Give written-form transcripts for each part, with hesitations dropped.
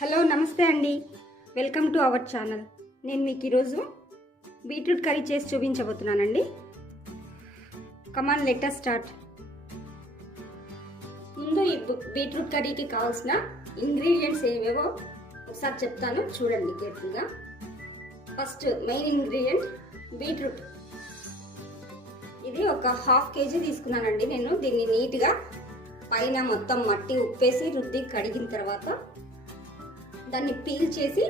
Hello నమస్తే అండి, welcome to our channel. నేను మీకు ఈరోజు బీట్రూట్ కర్రీ చేసి చూపించబోతున్నానండి. Come on let us start. ముందు ఈ బీట్రూట్ కర్రీకి కావాల్సిన ఇంగ్రీడియంట్స్ ఏవేవో ఒకసారి చెప్తాను, చూడండి కేర్ఫుల్గా. First main ingredient beetroot. ఇది ఒక 1/2 kg తీసుకున్నానండి. నేను దీన్ని నీట్గా పైన మొత్తం మట్టి ఉప్పేసి రుద్ది కడిగిన తర్వాత దాన్ని పీల్ చేసి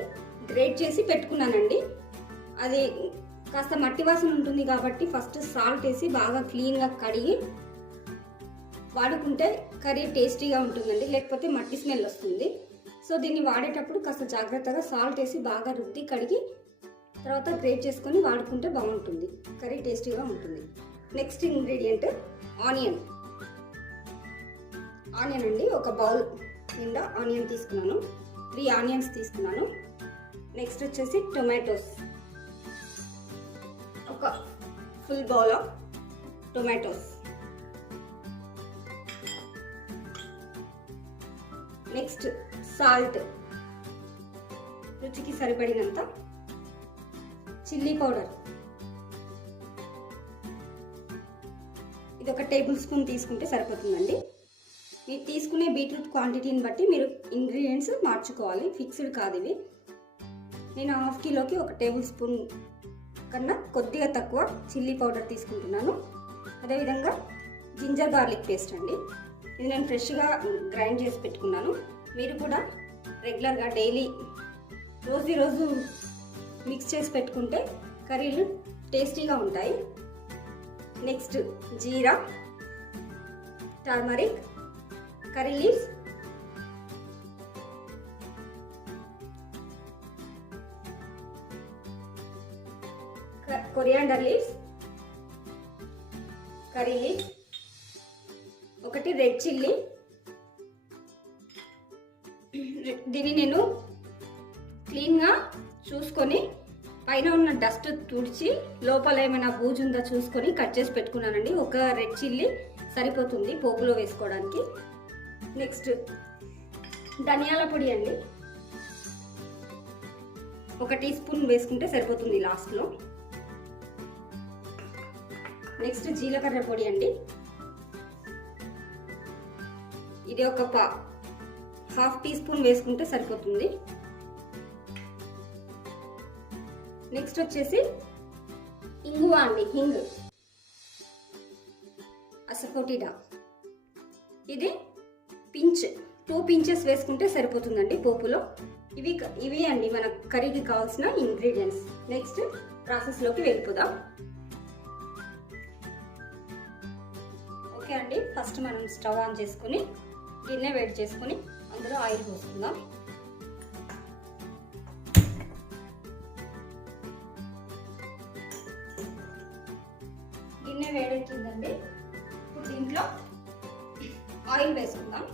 గ్రేట్ చేసి పెట్టుకున్నానండి. అది కాస్త మట్టి వాసన ఉంటుంది కాబట్టి ఫస్ట్ సాల్ట్ వేసి బాగా క్లీన్గా కడిగి వాడుకుంటే కర్రీ టేస్టీగా ఉంటుందండి, లేకపోతే మట్టి స్మెల్ వస్తుంది. సో దీన్ని వాడేటప్పుడు కాస్త జాగ్రత్తగా సాల్ట్ వేసి బాగా రుద్ది కడిగి తర్వాత గ్రేట్ చేసుకొని వాడుకుంటే బాగుంటుంది, కర్రీ టేస్టీగా ఉంటుంది. Next ingredient onion. ఆనియన్ అండి, ఒక బౌల్ నిండా ఆనియన్ తీసుకున్నాను. 3 ఆనియన్స్ తీసుకున్నాను. నెక్స్ట్ వచ్చేసి టొమాటోస్, ఒక full bowl of tomatoes. Next salt, రుచికి సరిపడినంత. చిల్లీ పౌడర్, ఇది ఒక టేబుల్ స్పూన్ తీసుకుంటే సరిపోతుందండి. మీరు తీసుకునే బీట్రూట్ క్వాంటిటీని బట్టి మీరు ఇంగ్రీడియంట్స్ మార్చుకోవాలి, ఫిక్స్డ్ కాదు ఇవి. నేను 1/2 కిలోకి 1 టేబుల్ స్పూన్ కన్నా కొద్దిగా తక్కువ చిల్లీ పౌడర్ తీసుకుంటున్నాను. అదేవిధంగా జింజర్ గార్లిక్ పేస్ట్ అండి, ఇది నేను ఫ్రెష్గా గ్రైండ్ చేసి పెట్టుకున్నాను. మీరు కూడా రెగ్యులర్గా డైలీ రోజు మిక్స్ చేసి పెట్టుకుంటే కర్రీలు టేస్టీగా ఉంటాయి. Next jeera, turmeric, curry leaves, coriander leaves, curry leaves, ఒకటి రెడ్ చిల్లీ. దీన్ని నేను క్లీన్గా చూసుకొని పైన ఉన్న డస్ట్ తుడిచి లోపల ఏమైనా బూజు ఉందా చూసుకొని కట్ చేసి పెట్టుకున్నానండి. ఒక రెడ్ చిల్లీ సరిపోతుంది పోపులో వేసుకోవడానికి. నెక్స్ట్ ధనియాల పొడి అండి, 1 టీ స్పూన్ వేసుకుంటే సరిపోతుంది లాస్ట్లో. నెక్స్ట్ జీలకర్ర పొడి అండి, ఇది ఒక 1/2 టీ స్పూన్ వేసుకుంటే సరిపోతుంది. నెక్స్ట్ వచ్చేసి ఇంగువ అండి, హింగ్, అసఫోటిడా, ఇది పించ్ 2 pinches వేసుకుంటే సరిపోతుందండి పోపులో. ఇవి అండి మన కర్రీకి కావాల్సిన ఇంగ్రీడియంట్స్. నెక్స్ట్ ప్రాసెస్లోకి వెళ్ళిపోదాం. ఓకే అండి, ఫస్ట్ మనం స్టవ్ ఆన్ చేసుకుని గిన్నె వేడి చేసుకుని అందులో ఆయిల్ పోసుకుందాం. గిన్నె వేడెక్కిందండి, ఇప్పుడు దీంట్లో ఆయిల్ వేసుకుందాం.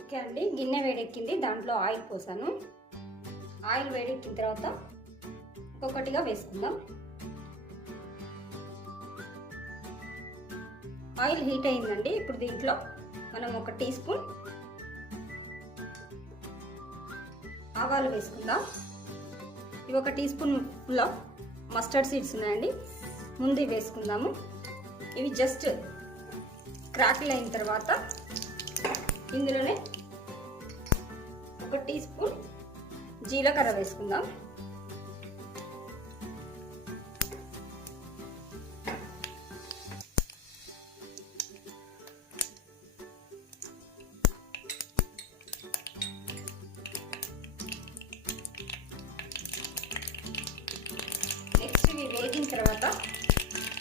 ఓకే అండి, గిన్నె వేడెక్కింది, దాంట్లో ఆయిల్ పోసాను. ఆయిల్ వేడెక్కిన తర్వాత ఒక్కొక్కటిగా వేసుకుందాం. ఆయిల్ హీట్ అయిందండి, ఇప్పుడు దీంట్లో మనం 1 టీ స్పూన్ ఆవాలు వేసుకుందాం. ఇవి 1 teaspoon full of mustard seeds ఉన్నాయండి, ముందు వేసుకుందాము. ఇవి జస్ట్ క్రాకిల్ అయిన తర్వాత ఇందులోనే 1 టీ స్పూన్ జీలకర్ర వేసుకుందాం. నెక్స్ట్ ఇవి వేగిన తర్వాత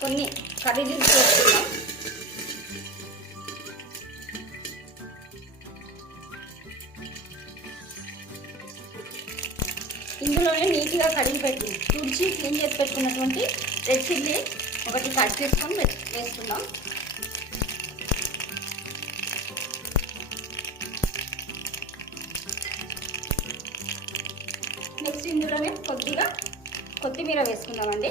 కొన్ని కర్రీ లీవ్స్ వేసుకుందాం. ఇందులోనే నీట్గా కడిగి తుడిచి క్లీన్ చేసి పెట్టుకున్నటువంటి రెడ్ చిల్లీ ఒకటి కట్ చేసుకొని వేసుకుందాం. నెక్స్ట్ ఇందులోనే కొద్దిగా కొత్తిమీర వేసుకుందామండి.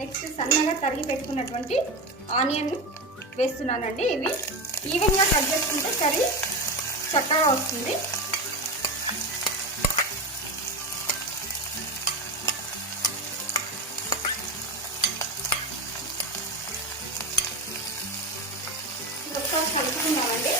నెక్స్ట్ సన్నగా తరిగి పెట్టుకున్నటువంటి ఆనియన్ వేస్తున్నానండి. ఇవి ఈవెన్గా కట్ చేసుకుంటే కర్రీ చక్కగా వస్తుంది. ఒకసారి కలుపుకుందామండి.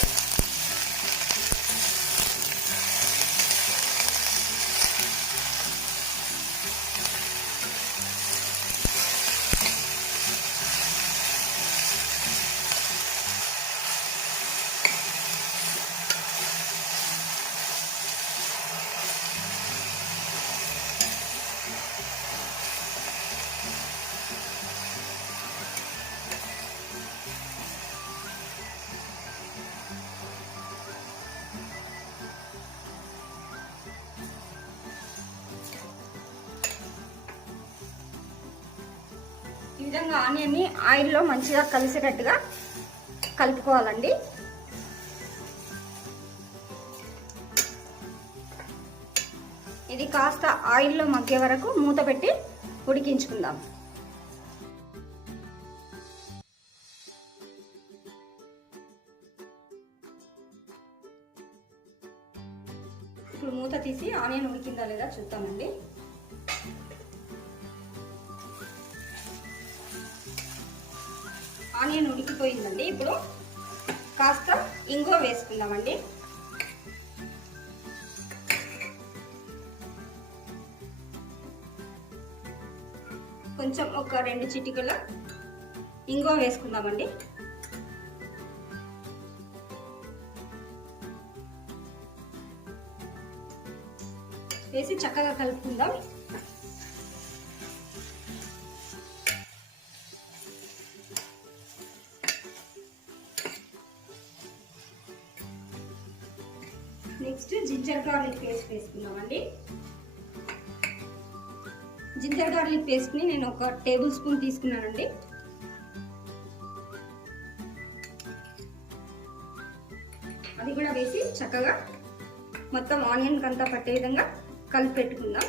ఈ విధంగా ఆనియన్ని ఆయిల్లో మంచిగా కలిసేటట్టుగా కలుపుకోవాలండి. ఇది కాస్త ఆయిల్లో మగ్గే వరకు మూత పెట్టి ఉడికించుకుందాం. ఇప్పుడు మూత తీసి ఆనియన్ ఉడికిందా లేదా చూద్దామండి. ఆనియన్ ఉడికిపోయిందండి. ఇప్పుడు కాస్త ఇంగువ వేసుకుందామండి. కొంచెం ఒక 2 చిటికల ఇంగువ వేసుకుందామండి. వేసి చక్కగా కలుపుకుందాం. నెక్స్ట్ జింజర్ గార్లిక్ పేస్ట్ వేసుకుందామండి. జింజర్ గార్లిక్ పేస్ట్ ని నేను 1 టేబుల్ స్పూన్ తీసుకున్నానండి. అది కూడా వేసి చక్కగా మొత్తం ఆనియన్ కంతా పట్టే విధంగా కలిపి పెట్టుకుందాం.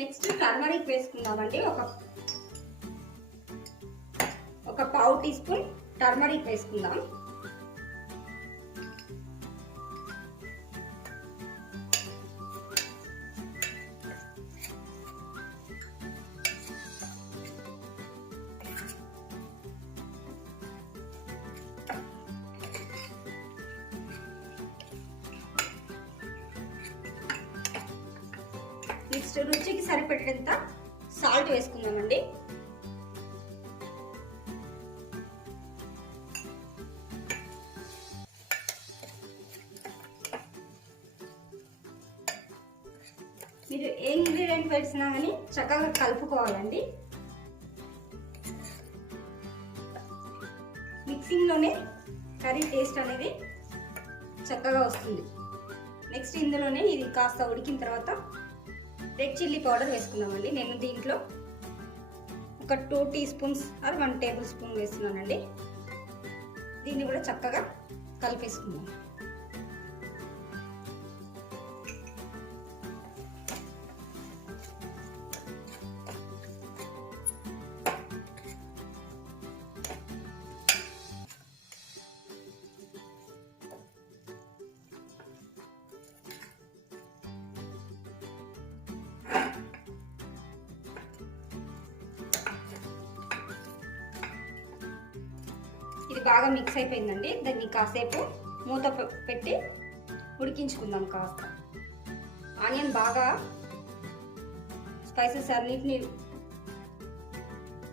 నెక్స్ట్ టర్మరిక్ వేసుకుందామండి. ఒక పావు టీ స్పూన్ టర్మరిక్ వేసుకుందాం. నెక్స్ట్ రుచికి సరిపడేంత సాల్ట్ వేసుకుందామండి. మీరు ఏ ఇంగ్రీడియంట్ వేసినా కానీ చక్కగా కలుపుకోవాలండి. మిక్సింగ్లోనే కర్రీ టేస్ట్ అనేది చక్కగా వస్తుంది. నెక్స్ట్ ఇందులోనే ఇది కాస్త ఉడికిన తర్వాత రెడ్ చిల్లీ పౌడర్ వేసుకుందామండి. నేను దీంట్లో ఒక 2 teaspoons or 1 tablespoon వేస్తున్నానండి. దీన్ని కూడా చక్కగా కలిపేసుకుందాం. ఇది బాగా మిక్స్ అయిపోయిందండి. దాన్ని కాసేపు మూత పెట్టి ఉడికించుకుందాం. కాస్త ఆనియన్ బాగా స్పైసెస్ అన్నిటిని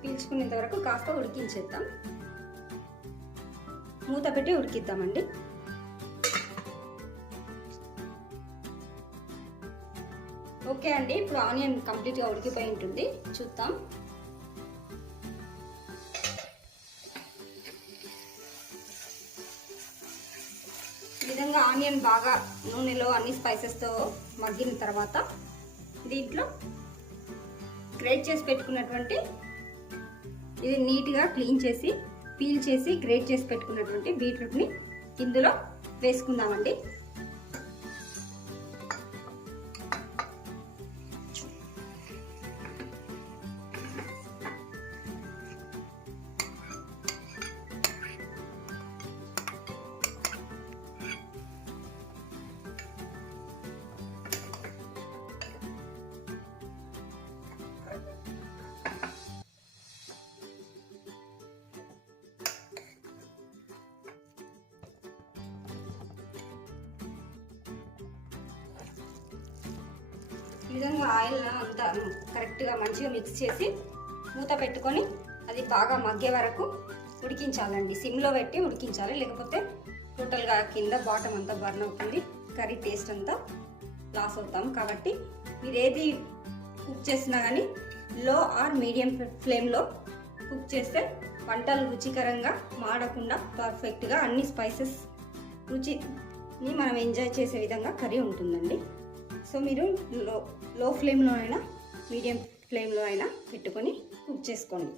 పీల్చుకునేంత వరకు కాస్త ఉడికించేద్దాం. మూత పెట్టి ఉడికిద్దామండి. ఓకే అండి, ఇప్పుడు ఆనియన్ కంప్లీట్గా ఉడికిపోయి ఉంటుంది, చూద్దాం. ఈ విధంగా ఆనియన్ బాగా నూనెలో అన్ని స్పైసెస్తో మగ్గిన తర్వాత దీంట్లో గ్రేట్ చేసి పెట్టుకున్నటువంటి, ఇది నీట్గా క్లీన్ చేసి పీల్ చేసి గ్రేట్ చేసి పెట్టుకున్నటువంటి బీట్రూట్ని ఇందులో వేసుకుందామండి. ఈ విధంగా ఆయిల్ అంతా కరెక్ట్గా మంచిగా మిక్స్ చేసి మూత పెట్టుకొని అది బాగా మగ్గే వరకు ఉడికించాలండి. సిమ్లో పెట్టి ఉడికించాలి, లేకపోతే టోటల్గా కింద బాటమ్ అంతా బర్న్ అవుతుంది, కర్రీ టేస్ట్ అంతా లాస్ అవుతాం. కాబట్టి మీరు ఏది కుక్ చేసినా కానీ లో ఆర్ మీడియం ఫ్లేమ్లో కుక్ చేస్తే వంటలు రుచికరంగా మాడకుండా పర్ఫెక్ట్గా అన్ని స్పైసెస్ రుచిని మనం ఎంజాయ్ చేసే విధంగా కర్రీ ఉంటుందండి. సో మీరు లో ఫ్లేమ్లో అయినా మీడియం ఫ్లేమ్లో అయినా పెట్టుకొని కుక్ చేసుకోండి.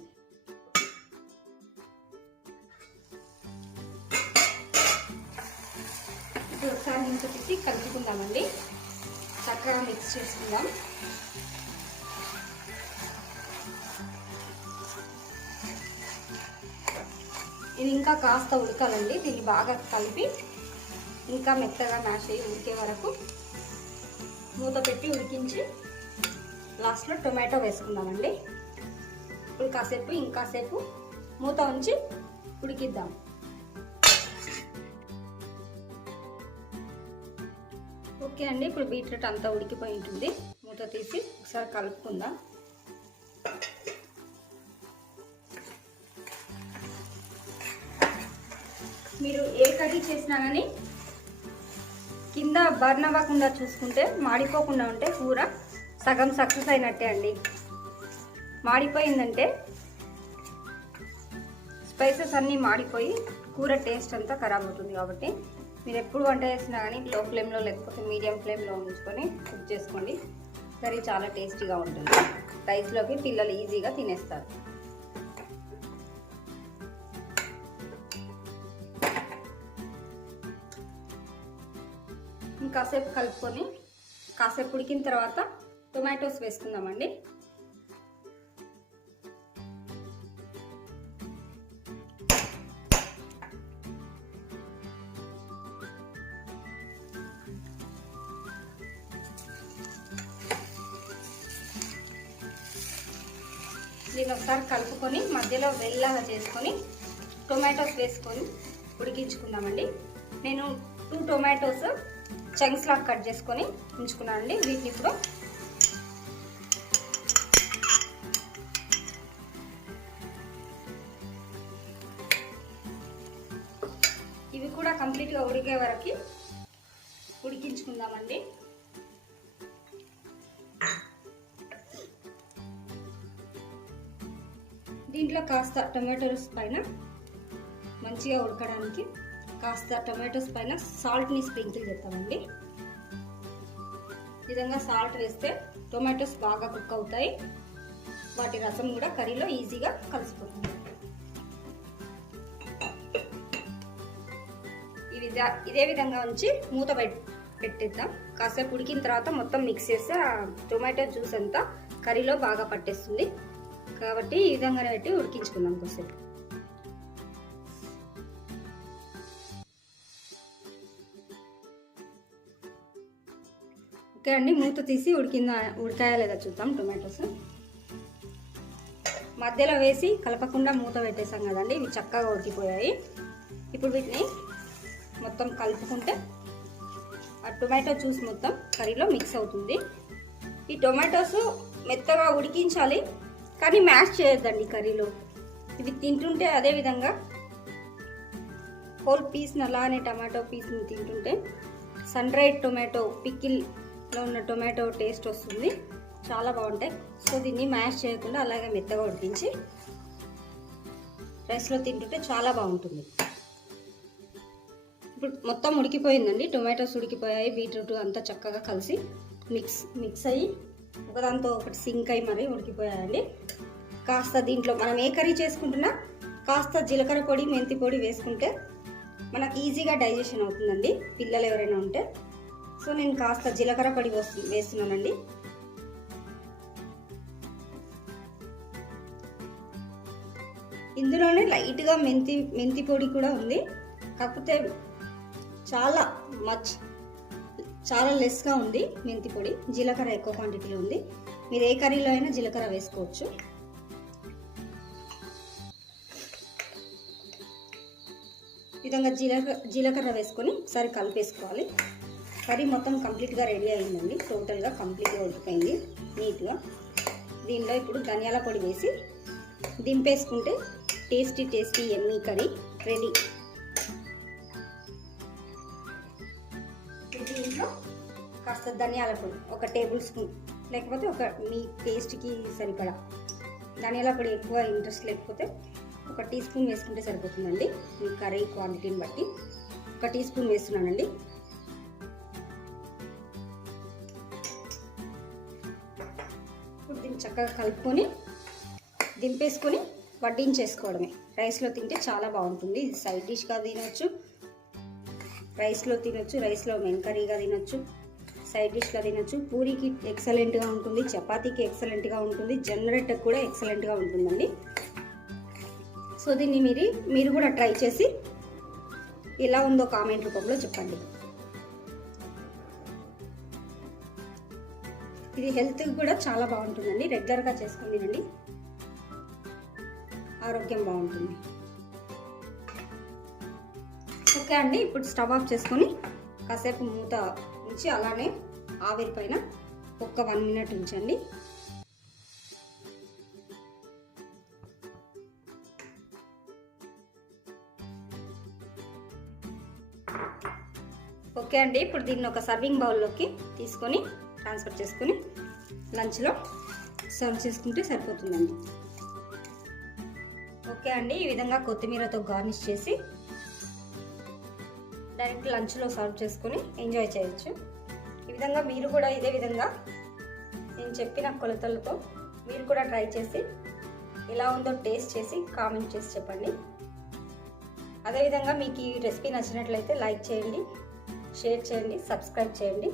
ఇప్పుడు ఒకసారి ఇంత పెట్టి కలుపుకుందామండి, చక్కగా మిక్స్ చేసుకుందాం. ఇది ఇంకా కాస్త ఉడకాలండి, దీన్ని బాగా కలిపి ఇంకా మెత్తగా మ్యాష్ అయ్యి ఉడికే వరకు మూత పెట్టి ఉడికించి లాస్ట్లో టొమాటో వేసుకుందామండి. ఇప్పుడు ఇంకాసేపు మూత ఉంచి ఉడికిద్దాం. ఓకే అండి, ఇప్పుడు బీట్రూట్ అంతా ఉడికిపోయి ఉంటుంది, మూత తీసి ఒకసారి కలుపుకుందాం. మీరు ఏ కర్రీ చేసినా కానీ కింద బర్న్ అవ్వకుండా చూసుకుంటే, మాడిపోకుండా ఉంటే కూర సగం సక్సెస్ అయినట్టే అండి. మాడిపోయిందంటే స్పైసెస్ అన్నీ మాడిపోయి కూర టేస్ట్ అంతా ఖరాబ్ అవుతుంది. కాబట్టి మీరు ఎప్పుడు వంట చేసినా కానీ లో ఫ్లేమ్లో లేకపోతే మీడియం ఫ్లేమ్లో ఉంచుకొని కుక్ చేసుకోండి, కర్రీ చాలా టేస్టీగా ఉంటుంది. రైస్లోకి పిల్లలు ఈజీగా తినేస్తారు. ఇంకాసేపు కలుపుకొని కాసేపు ఉడికిన తర్వాత టొమాటోస్ వేసుకుందామండి. దీన్ని ఒకసారి కలుపుకొని మధ్యలో వెల్లాగా చేసుకొని టొమాటోస్ వేసుకొని ఉడికించుకుందామండి. నేను 2 టొమాటోస్ చంక్స్ లాగా కట్ చేసుకొని ఉంచుకున్నానండి. వీటిని ఇప్పుడు ఇవి కూడా కంప్లీట్గా ఉడికే వరకు ఉడికించుకుందామండి. దీంట్లో కాస్త టొమాటోస్ పైన మంచిగా ఉడకడానికి కాస్త టొమాటోస్ పైన సాల్ట్ని స్ప్రింకిల్ చేస్తామండి. ఈ విధంగా సాల్ట్ వేస్తే టొమాటోస్ బాగా కుక్ అవుతాయి, వాటి రసం కూడా కర్రీలో ఈజీగా కలిసిపోతుంది. ఇదే విధంగా ఉంచి మూత పెట్టేద్దాం. కాసేపు ఉడికిన తర్వాత మొత్తం మిక్స్ చేస్తే ఆ టొమాటో జ్యూస్ అంతా కర్రీలో బాగా పట్టేస్తుంది. కాబట్టి ఈ విధంగానే పెట్టి ఉడికించుకుందాం కాసేపు. ఓకే అండి, మూత తీసి ఉడికాయా లేదా చూద్దాం. టొమాటోస్ మధ్యలో వేసి కలపకుండా మూత పెట్టేసాం కదండి, ఇవి చక్కగా ఉడికిపోయాయి. ఇప్పుడు వీటిని మొత్తం కలుపుకుంటే ఆ టొమాటో జ్యూస్ మొత్తం కర్రీలో మిక్స్ అవుతుంది. ఈ టొమాటోస్ మెత్తగా ఉడికించాలి, కానీ మ్యాష్ చేయొద్దండి కర్రీలో. ఇవి తింటుంటే అదే విధంగా హోల్ పీస్ని అలానే టమాటో పీస్ని తింటుంటే సన్ డ్రైడ్ టొమాటో పికిల్ లో ఉన్న టొమాటో టేస్ట్ వస్తుంది, చాలా బాగుంటాయి. సో దీన్ని మ్యాష్ చేయకుండా అలాగే మెత్తగా ఉడికించి రైస్లో తింటుంటే చాలా బాగుంటుంది. ఇప్పుడు మొత్తం ఉడికిపోయిందండి, టొమాటోస్ ఉడికిపోయాయి, బీట్రూట్ అంతా చక్కగా కలిసి మిక్స్ అయ్యి ఒకదాంతో ఒకటి సింక్ అయ్యి మరీ ఉడికిపోయాయండి. కాస్త దీంట్లో మనం ఏ కర్రీ చేసుకుంటున్నా కాస్త జీలకర్ర పొడి, మెంతి పొడి వేసుకుంటే మనకు ఈజీగా డైజెషన్ అవుతుందండి, పిల్లలు ఎవరైనా ఉంటే. సో నేను కాస్త జీలకర్ర పొడి వేస్తున్నానండి. ఇందులోనే లైట్గా మెంతి పొడి కూడా ఉంది, కాకపోతే చాలా లెస్గా ఉంది మెంతి పొడి. జీలకర్ర ఎక్కువ క్వాంటిటీలో ఉంది. మీరు ఏ కర్రీలో అయినా జీలకర్ర వేసుకోవచ్చు. ఈ విధంగా జీలకర్ర వేసుకొని ఒకసారి కలిపేసుకోవాలి. కర్రీ మొత్తం కంప్లీట్గా రెడీ అయిందండి, టోటల్గా కంప్లీట్గా ఉడికిపోయింది నీట్గా. దీనిలో ఇప్పుడు ధనియాల పొడి వేసి దింపేసుకుంటే టేస్టీ ఎమ్మీ కర్రీ రెడీ. దీంట్లో కాస్త ధనియాల పొడి 1 టేబుల్ స్పూన్, లేకపోతే మీ టేస్ట్కి సరిపడా. ధనియాల పొడి ఎక్కువ ఇంట్రెస్ట్ లేకపోతే 1 టీ స్పూన్ వేసుకుంటే సరిపోతుందండి, మీ కర్రీ క్వాంటిటీని బట్టి. 1 టీ స్పూన్ వేస్తున్నానండి. ఇప్పుడు దీన్ని చక్కగా కలుపుకొని దింపేసుకొని వడ్డించేసుకోవడమే. రైస్లో తింటే చాలా బాగుంటుంది. ఇది సైడ్ డిష్గా తినొచ్చు, రైస్లో తినొచ్చు, రైస్లో మెయిన్ కర్రీగా తినొచ్చు, సైడ్ డిష్గా తినొచ్చు. పూరీకి ఎక్సలెంట్గా ఉంటుంది, చపాతీకి ఎక్సలెంట్గా ఉంటుంది, జొన్న కూడా ఎక్సలెంట్గా ఉంటుందండి. సో దీన్ని మీరు కూడా ట్రై చేసి ఎలా ఉందో కామెంట్ రూపంలో చెప్పండి. ఇది హెల్త్కి కూడా చాలా బాగుంటుందండి, రెగ్యులర్గా చేసుకొని తినండి, ఆరోగ్యం బాగుంటుంది. ఓకే అండి, ఇప్పుడు స్టవ్ ఆఫ్ చేసుకొని కాసేపు మూత ఉంచి అలానే ఆవిరి పైన 1 మినిట్ ఉంచండి. ఓకే అండి, ఇప్పుడు దీన్ని ఒక సర్వింగ్ బౌల్లోకి తీసుకొని ట్రాన్స్ఫర్ చేసుకొని లంచ్లో సర్వ్ చేసుకుంటే సరిపోతుందండి. ఓకే అండి, ఈ విధంగా కొత్తిమీరతో గార్నిష్ చేసి డైరెక్ట్ లంచ్లో సర్వ్ చేసుకొని ఎంజాయ్ చేయొచ్చు. ఈ విధంగా మీరు కూడా ఇదే విధంగా నేను చెప్పిన కొలతలతో మీరు కూడా ట్రై చేసి ఎలా ఉందో టేస్ట్ చేసి కామెంట్ చేసి చెప్పండి. అదేవిధంగా మీకు ఈ రెసిపీ నచ్చినట్లయితే లైక్ చేయండి, షేర్ చేయండి, సబ్స్క్రైబ్ చేయండి.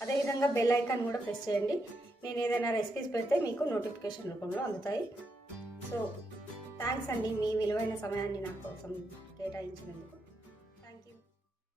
అదేవిధంగా బెల్ ఐకాన్ కూడా ప్రెస్ చేయండి. నేను ఏదైనా రెసిపీస్ పెడితే మీకు నోటిఫికేషన్ రూపంలో అందుతాయి. సో థ్యాంక్స్ అండి, మీ విలువైన సమయాన్ని నా కోసం కేటాయించినందుకు.